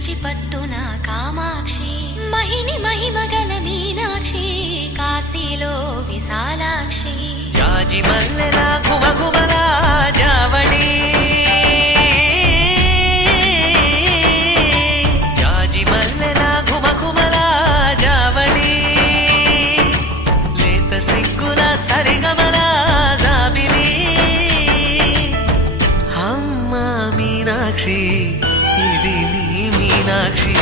కంచి పట్టున కామాక్షి మహిని మహిమగల మీనాక్షి కాశీలో విశాలాక్షి జాజి మల్లెల ఘుమఘుమల జావళి జాజి మల్లెల ఘుమఘుమల జావళి లేత సిగ్గుల సరిగమల జాబిలి అమ్మ మీనాక్షి ఇది నీ మీనాక్షి